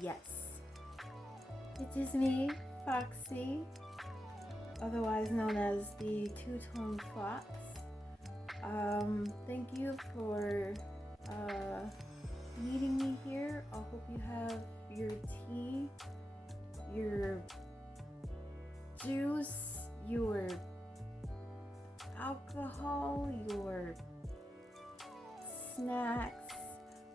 Yes, it is me, Foxy, otherwise known as the Two-Tone Fox. Thank you for meeting me here. I hope you have your tea, your juice, your alcohol, your snacks,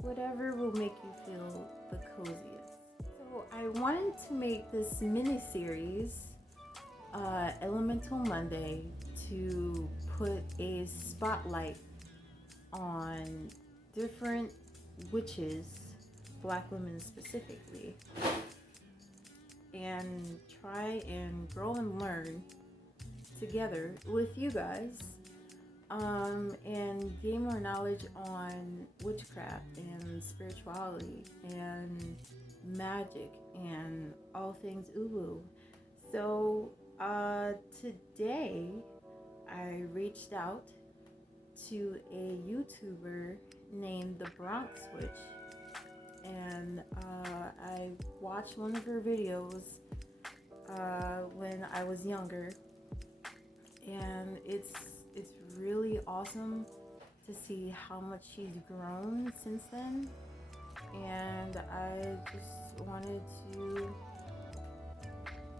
whatever will make you feel the coziest. So I wanted to make this mini-series, Elemental Monday, to put a spotlight on different witches, Black women specifically, and try and grow and learn together with you guys, and gain more knowledge on witchcraft and spirituality and magic and all things uwu. So today I reached out to a YouTuber named the Bronx Witch, and I watched one of her videos when I was younger, and it's really awesome to see how much she's grown since then. And I just wanted to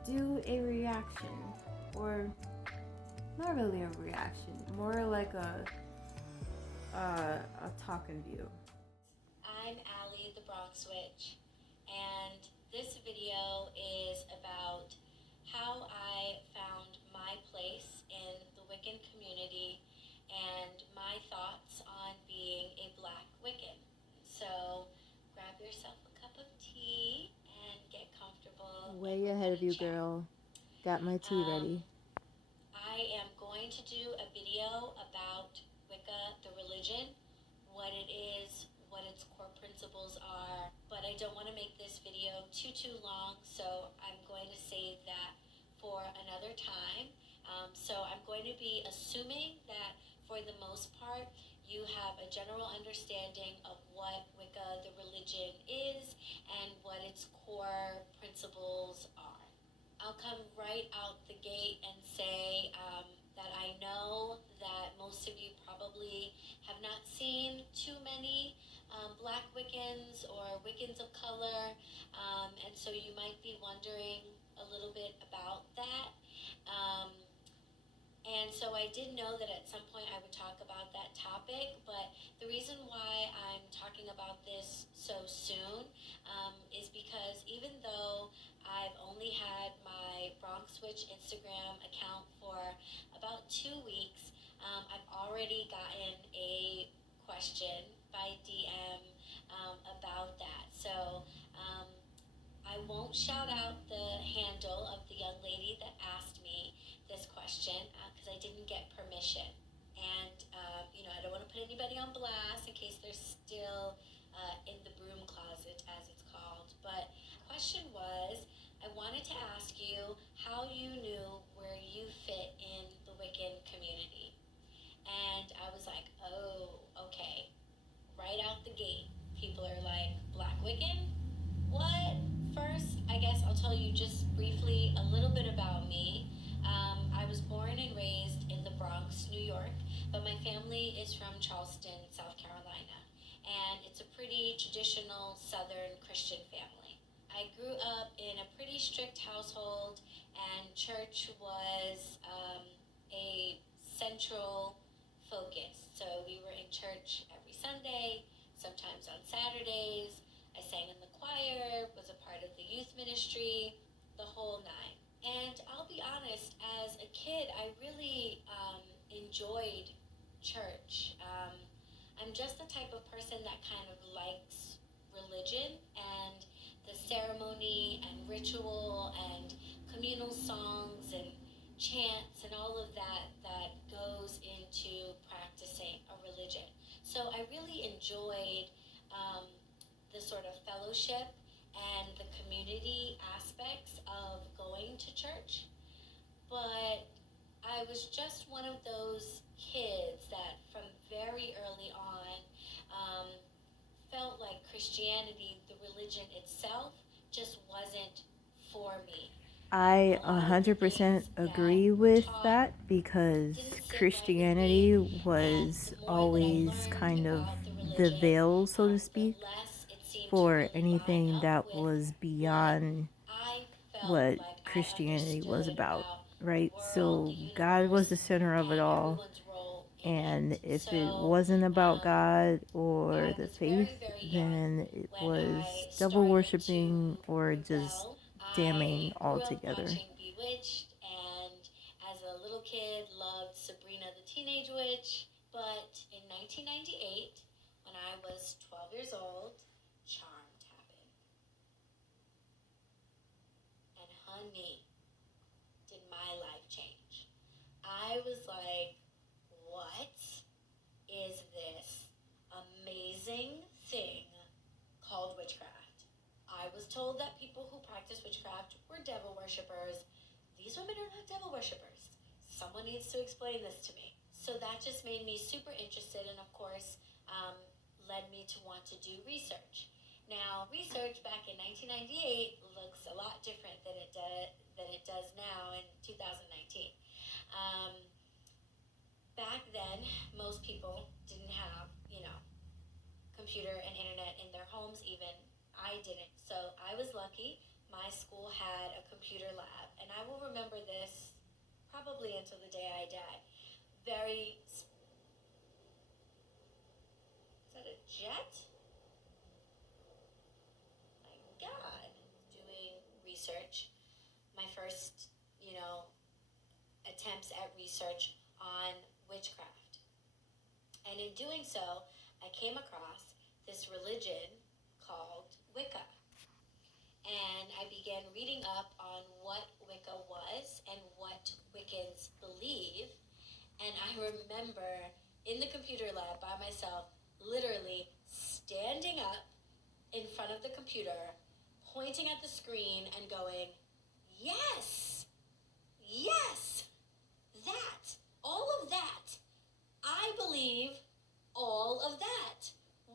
do a reaction, or not really a reaction, more like a talking view. I'm Allie, the Bronx Witch, and this video is about how I found my place in the Wiccan community and my thoughts on being a Black Wiccan. So grab yourself a cup of tea and get comfortable. Way ahead of you, girl. Got my tea ready. I am going to do a video about Wicca, the religion, what it is, what its core principles are, but I don't want to make this video too long, so I'm going to save that for another time. So I'm going to be assuming that for the most part you have a general understanding of what Wicca, the religion, is and what its core principles are. I'll come right out the gate and say that I know that most of you probably have not seen too many Black Wiccans or Wiccans of color, and so you might be wondering a little bit about that. And so I did know that at some point I would talk about that topic, but the reason why I'm talking about this so soon is because even though I've only had my Bronx Witch Instagram account for about 2 weeks, I've already gotten a question by DM about that. So I won't shout out the handle of the young lady that asked me this question because I didn't get permission. And, I don't want to put anybody on blast in case they're still in the broom closet, as it's called. But the question was, I wanted to ask you how you knew where you fit in the Wiccan community. And I was like, oh, okay. Right out the gate, people are like, Black Wiccan? What? First, I guess I'll tell you just briefly a little bit about me. I was born and raised in the Bronx, New York, but my family is from Charleston, South Carolina, and it's a pretty traditional Southern Christian family. I grew up in a pretty strict household, and church was a central focus. So we were in church every Sunday, sometimes on Saturdays. I sang in the choir, was a part of the youth ministry, the whole nine. And I'll be honest, as a kid, I really enjoyed church. I'm just the type of person that kind of likes religion and the ceremony and ritual and communal songs and chants and all of that goes into practicing a religion. So I really enjoyed the sort of fellowship and the community aspects of going to church. But I was just one of those kids that from very early on felt like Christianity, the religion itself, just wasn't for me. I A lot of the things 100% that agree were with taught that because didn't sit right with Christianity me, and was the more that I always learned kind of about the the religion, veil, so to the speak, less it seemed to for really line anything up that with was what beyond I felt what like I Christianity was understood about, about the right? world, the So God was the universe, center of it and all. everyone's role in And it. if it So wasn't about um, God or I the was faith, very, very young then it when was I devil started to worshiping or just rebel. damning I grew up altogether. watching Bewitched, and as a little kid, loved Sabrina the Teenage Witch. But in 1998, when I was 12 years old, Charmed happened. And honey, did my life change. I was like, what is this amazing thing called witchcraft? I was told that people who practice witchcraft were devil worshippers. These women are not devil worshippers. Someone needs to explain this to me. So that just made me super interested, and of course, led me to want to do research. Now, research back in 1998 looks a lot different than it does now in 2019. Um, Back then, most people didn't have, computer and internet in their homes even. I didn't. So I was lucky. My school had a computer lab, and I will remember this probably until the day I die. Is that a jet? My God. Doing research. My first, attempts at research on witchcraft. And in doing so, I came across this religion called Wicca. And I began reading up on what Wicca was and what Wiccans believe. And I remember in the computer lab by myself, literally standing up in front of the computer, pointing at the screen and going, yes, yes, that, all of that. I believe all of that.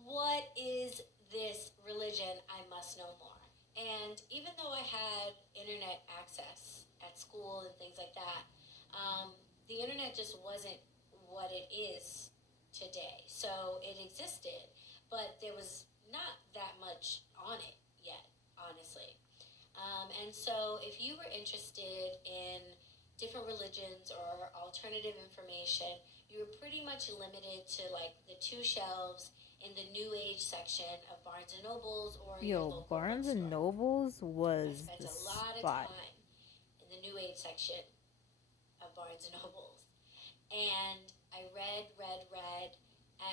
What is this religion? I must know more. And even though I had internet access at school and things like that, the internet just wasn't what it is today. So it existed, but there was not that much on it yet, honestly. And so if you were interested in different religions or alternative information, you were pretty much limited to like the two shelves in the New Age section of Barnes and Nobles or your Yo, local Barnes and bookstore. Nobles I was spent the a lot of spot. time in the New Age section of Barnes and Nobles. And I read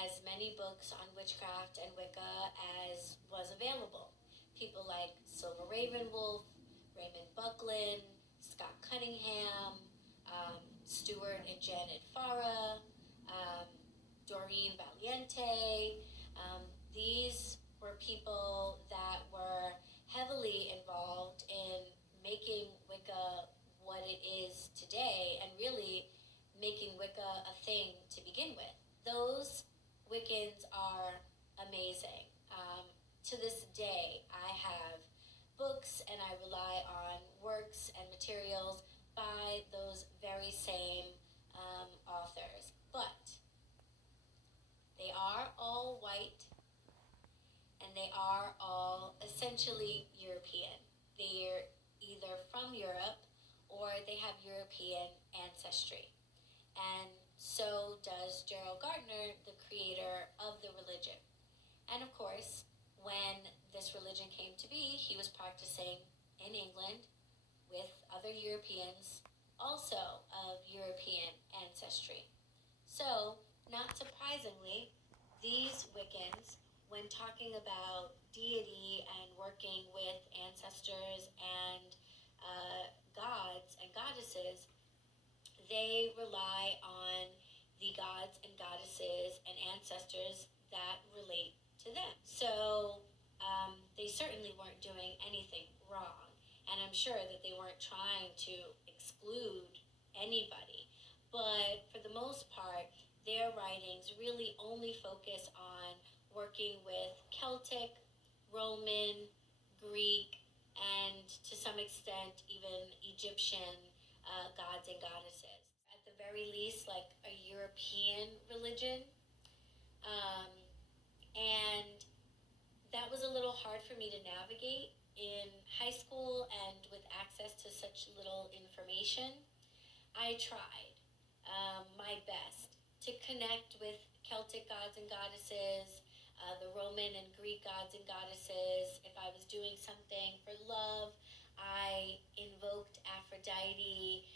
as many books on witchcraft and Wicca as was available. People like Silver Ravenwolf, Raymond Buckland, Scott Cunningham, Stuart and Janet Farah, um, Doreen Valiente. These were people that were heavily involved in making Wicca what it is today, and really making Wicca a thing to begin with. Those Wiccans are amazing. To this day, I have books and I rely on works and materials by those very same authors. But they are all white and they are all essentially European. They're either from Europe or they have European ancestry. And so does Gerald Gardner, the creator of the religion. And of course, when this religion came to be, he was practicing in England with other Europeans, also of European ancestry. So, not surprisingly, these Wiccans, when talking about deity and working with ancestors and gods and goddesses, they rely on the gods and goddesses and ancestors that relate to them. So they certainly weren't doing anything wrong. And I'm sure that they weren't trying to exclude anybody. But for the most part, their writings really only focus on working with Celtic, Roman, Greek, and to some extent even Egyptian gods and goddesses. At the very least, like a European religion. Um, and that was a little hard for me to navigate in high school and with access to such little information. I tried my best to connect with Celtic gods and goddesses, the Roman and Greek gods and goddesses. If I was doing something for love, I invoked Aphrodite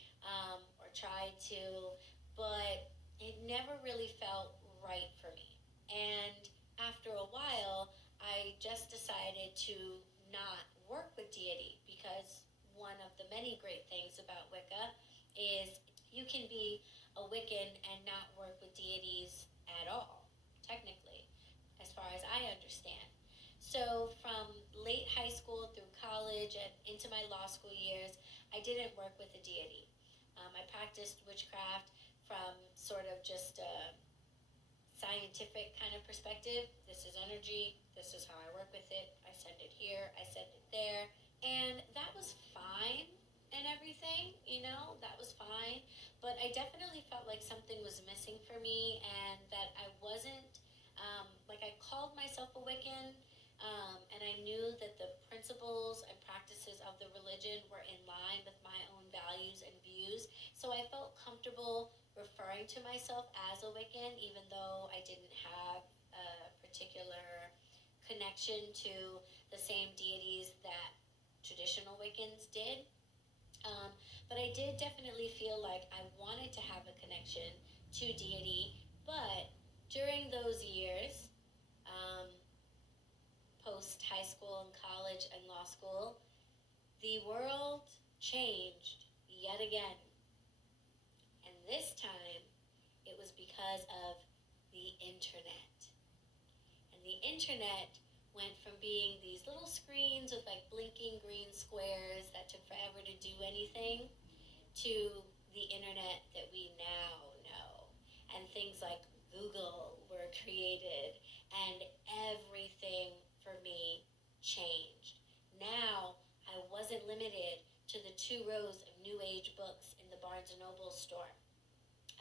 or tried to, but it never really felt right for me. And after a while, I just decided to not work with deity because one of the many great things about Wicca is you can be a Wiccan and not work with deities at all, technically, as far as I understand. So from late high school through college and into my law school years, I didn't work with a deity. I practiced witchcraft from sort of just a scientific kind of perspective. This is energy. This is how I work with it. I send it here. I send it there. And that was fine and everything, that was fine. But I definitely felt like something was missing for me and that I wasn't, like I called myself a Wiccan, and I knew that the principles and practices of the religion were in line with my own values and views. So I felt comfortable referring to myself as a Wiccan, even though I didn't have a particular connection to the same deities that traditional Wiccans did. But I did definitely feel like I wanted to have a connection to deity. But during those years, um, post high school and college and law school, the world changed yet again. And this time, it was because of the internet. And the internet went from being these little screens with like blinking green squares that took forever to do anything to the internet that we now know. And things like Google were created, and everything for me changed. Now I wasn't limited to the 2 rows of New Age books in the Barnes and Noble store.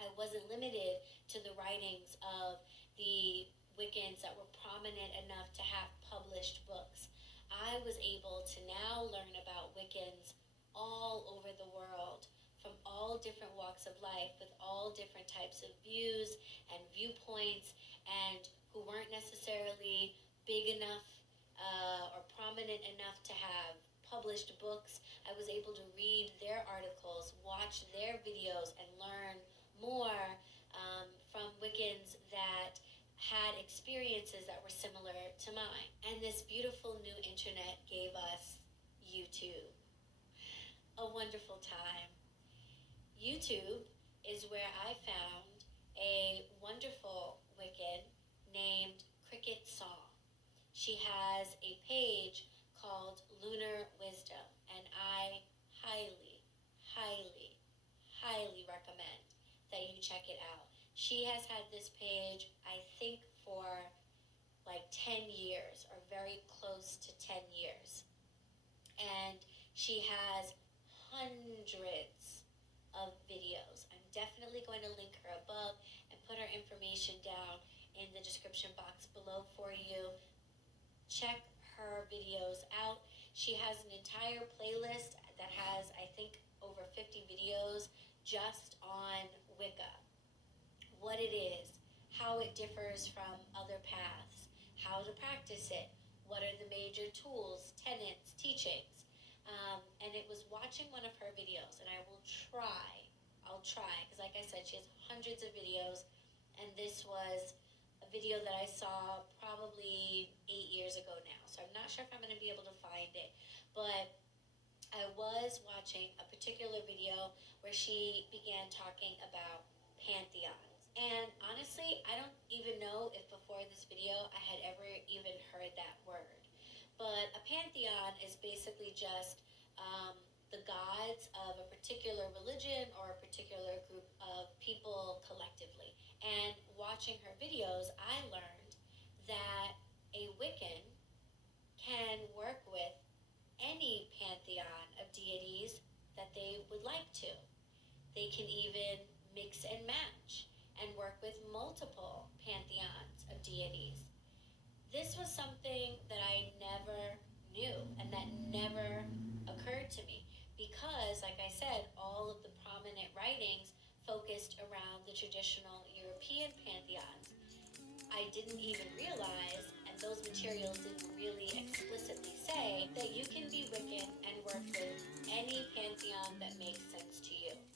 I wasn't limited to the writings of the Wiccans that were prominent enough to have published books. I was able to now learn about Wiccans all over the world from all different walks of life with all different types of views and viewpoints and who weren't necessarily big enough or prominent enough to have published books. I was able to read their articles, watch their videos, and learn more from Wiccans that had experiences that were similar to mine. And this beautiful new internet gave us YouTube. A wonderful time. YouTube is where I found a wonderful Wiccan named Cricket Song. She has a page called Lunar Wisdom, and I highly, highly, highly recommend that you check it out. She has had this page, I think, for like 10 years or very close to 10 years. And she has hundreds of videos. I'm definitely going to link her above and put her information down in the description box below for you. Check her videos out. She has an entire playlist that has, I think, over 50 videos just on Wicca. What it is, how it differs from other paths, how to practice it, what are the major tools, tenets, teachings. And it was watching one of her videos, and I'll try, because like I said, she has hundreds of videos, and this was a video that I saw probably 8 years ago now, so I'm not sure if I'm going to be able to find it, but I was watching a particular video where she began talking about pantheons. And honestly, I don't even know if before this video I had ever even heard that word. But a pantheon is basically just the gods of a particular religion or a particular group of people collectively. And watching her videos, I learned that a Wiccan can work with any deities that they would like to. They can even mix and match and work with multiple pantheons of deities. This was something that I never knew and that never occurred to me because, like I said, all of the prominent writings focused around the traditional European pantheons. I didn't even realize, and those materials didn't really explicitly say, that you can be Wiccan and work with any pantheon that makes sense to you.